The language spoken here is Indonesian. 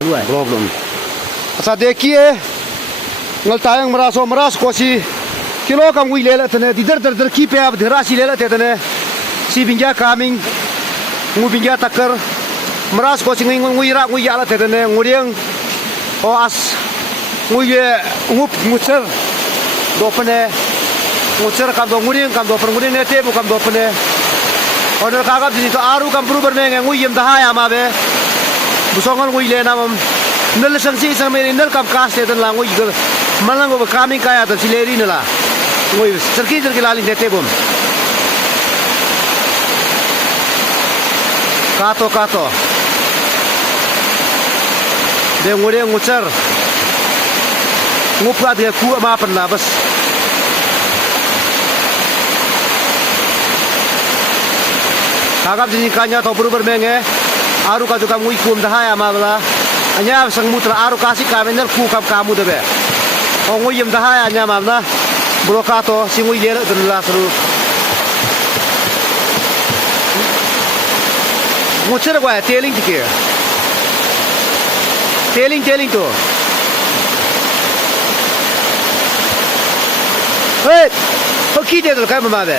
problem. अच्छा देखिए ngалтаем मरास कोसी किलो कम हुई ले लेते हैं दर की पे अब धरासी ले लेते हैं सी बिंजा कामिंग मु बिंजा तकर मरास Kosi ngui rak ngui ya लेते हैं nguriang oas ngui ngucer dopene ngucer kam do nguriang kam do per nguriang ne tebu kam dopene order kagab di to aru kam pruber me ngui yem dahaya ma be busongan ngui le namam nel sangsi sang meri nel kam kas te dan la ngui ger malang go coming kaya to sileri nela ngui serki lali ne tebum kato de ngure ngucer ngupla de ku ma pernah bas kagab di kanya to pruber me nge aru ka juga ngui kum dahaya ma bala anya sang mutra aru kasih kamener ku kam kamu debe ngui yem dahaya anya ma na brokato si ngui yel dula seru ngucer gua teling dikir teling tu hey kok kita tu kan mama be